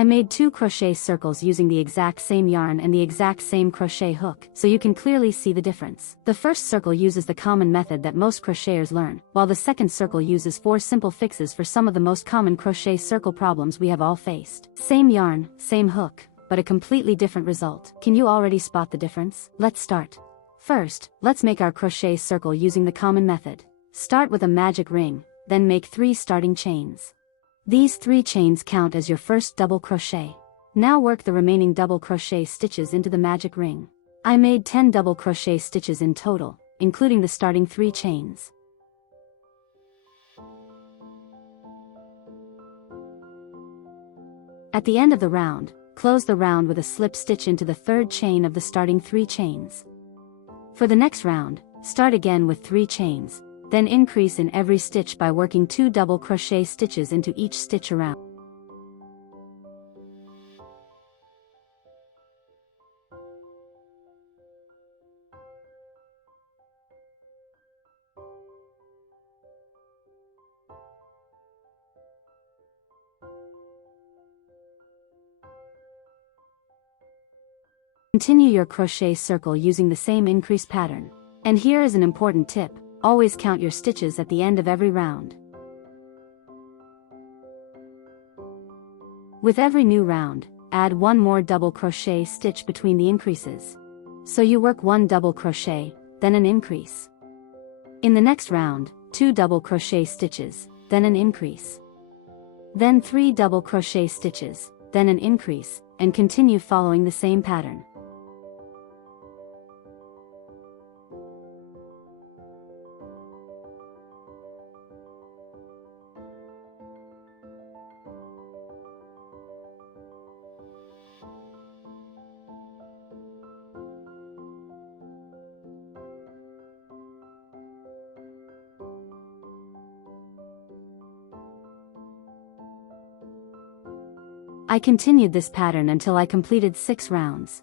I made 2 crochet circles using the exact same yarn and the exact same crochet hook, so you can clearly see the difference. The first circle uses the common method that most crocheters learn, while the second circle uses 4 simple fixes for some of the most common crochet circle problems we have all faced. Same yarn, same hook, but a completely different result. Can you already spot the difference? Let's start. First, let's make our crochet circle using the common method. Start with a magic ring, then make 3 starting chains. These 3 chains count as your first double crochet. Now work the remaining double crochet stitches into the magic ring. I made 10 double crochet stitches in total, including the starting 3 chains. At the end of the round, close the round with a slip stitch into the 3rd chain of the starting 3 chains. For the next round, start again with 3 chains. Then increase in every stitch by working 2 double crochet stitches into each stitch around. Continue your crochet circle using the same increase pattern. And here is an important tip. Always count your stitches at the end of every round. With every new round, add 1 more double crochet stitch between the increases. So you work 1 double crochet, then an increase. In the next round, 2 double crochet stitches, then an increase. Then 3 double crochet stitches, then an increase, and continue following the same pattern. I continued this pattern until I completed 6 rounds.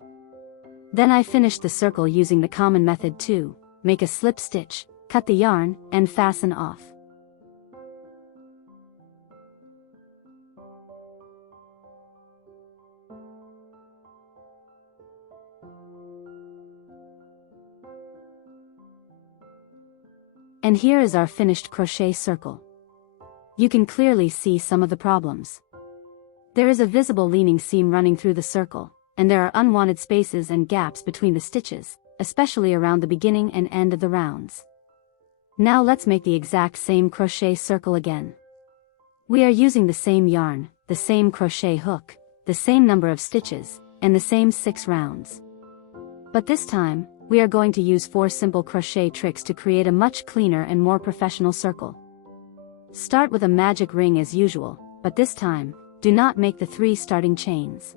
Then I finished the circle using the common method too. Make a slip stitch, cut the yarn, and fasten off. And here is our finished crochet circle. You can clearly see some of the problems. There is a visible leaning seam running through the circle, and there are unwanted spaces and gaps between the stitches, especially around the beginning and end of the rounds. Now let's make the exact same crochet circle again. We are using the same yarn, the same crochet hook, the same number of stitches, and the same 6 rounds. But this time, we are going to use 4 simple crochet tricks to create a much cleaner and more professional circle. Start with a magic ring as usual, but this time, do not make the 3 starting chains.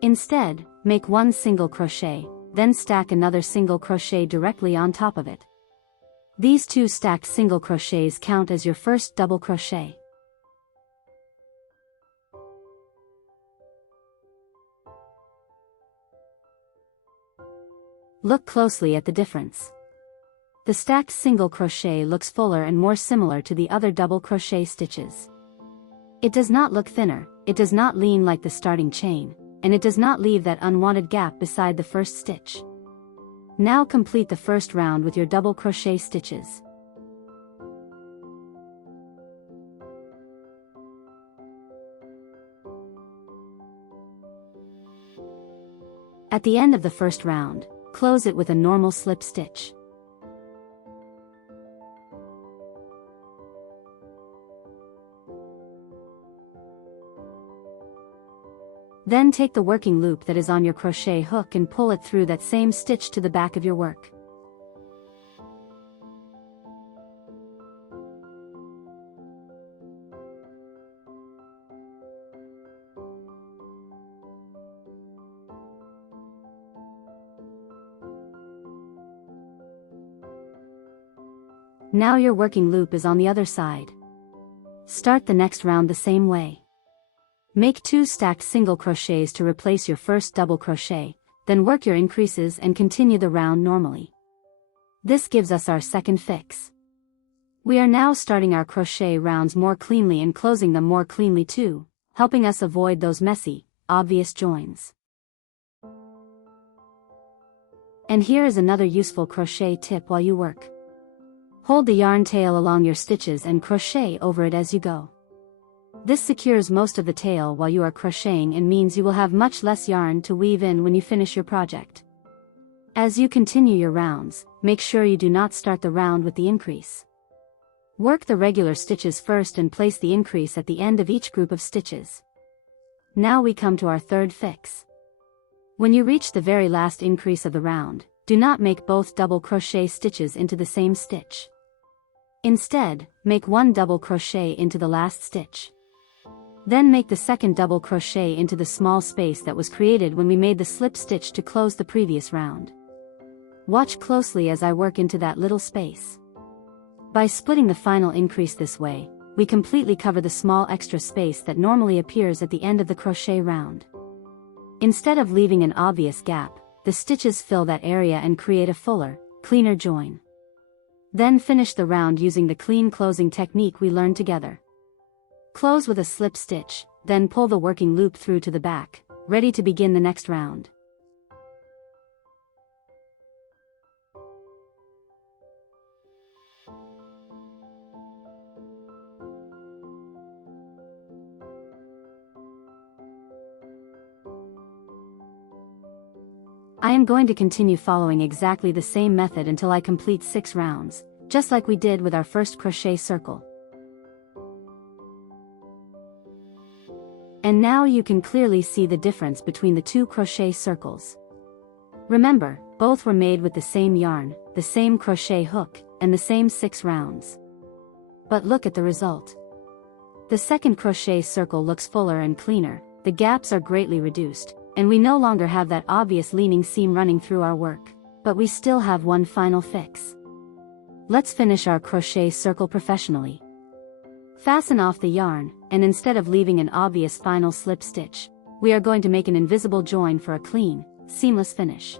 Instead, make 1 single crochet, then stack another single crochet directly on top of it. These 2 stacked single crochets count as your first double crochet. Look closely at the difference. The stacked single crochet looks fuller and more similar to the other double crochet stitches. It does not look thinner, it does not lean like the starting chain, and it does not leave that unwanted gap beside the first stitch. Now complete the first round with your double crochet stitches. At the end of the first round, close it with a normal slip stitch. Then take the working loop that is on your crochet hook and pull it through that same stitch to the back of your work. Now your working loop is on the other side. Start the next round the same way. Make 2 stacked single crochets to replace your first double crochet, then work your increases and continue the round normally. This gives us our second fix. We are now starting our crochet rounds more cleanly and closing them more cleanly too. helping us avoid those messy, obvious joins. And here is another useful crochet tip while you work. Hold the yarn tail along your stitches and crochet over it as you go. This secures most of the tail while you are crocheting and means you will have much less yarn to weave in when you finish your project. As you continue your rounds, make sure you do not start the round with the increase. Work the regular stitches first and place the increase at the end of each group of stitches. Now we come to our third fix. When you reach the very last increase of the round, do not make both double crochet stitches into the same stitch. Instead, make one double crochet into the last stitch. Then make the second double crochet into the small space that was created when we made the slip stitch to close the previous round. Watch closely as I work into that little space. By splitting the final increase this way, we completely cover the small extra space that normally appears at the end of the crochet round. Instead of leaving an obvious gap, the stitches fill that area and create a fuller, cleaner join. Then finish the round using the clean closing technique we learned together. Close with a slip stitch, then pull the working loop through to the back, ready to begin the next round. I am going to continue following exactly the same method until I complete 6 rounds, just like we did with our first crochet circle. And now you can clearly see the difference between the 2 crochet circles. Remember, both were made with the same yarn, the same crochet hook, and the same 6 rounds. But look at the result. The second crochet circle looks fuller and cleaner, the gaps are greatly reduced, and we no longer have that obvious leaning seam running through our work. But we still have one final fix. Let's finish our crochet circle professionally. Fasten off the yarn, and instead of leaving an obvious final slip stitch, we are going to make an invisible join for a clean, seamless finish.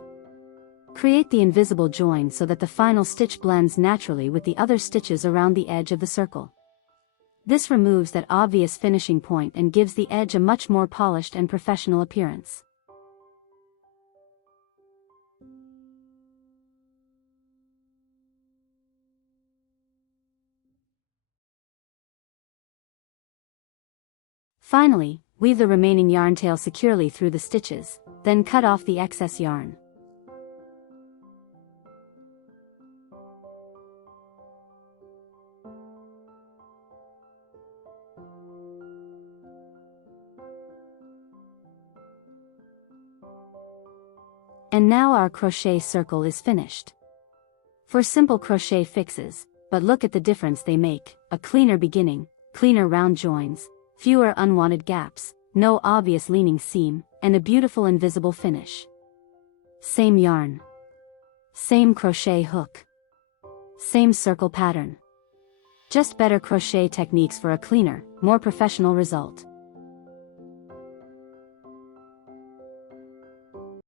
Create the invisible join so that the final stitch blends naturally with the other stitches around the edge of the circle. This removes that obvious finishing point and gives the edge a much more polished and professional appearance. Finally, weave the remaining yarn tail securely through the stitches, then cut off the excess yarn. And now our crochet circle is finished. For simple crochet fixes, but look at the difference they make: a cleaner beginning, cleaner round joins, fewer unwanted gaps, no obvious leaning seam, and a beautiful invisible finish. Same yarn. Same crochet hook. Same circle pattern. Just better crochet techniques for a cleaner, more professional result.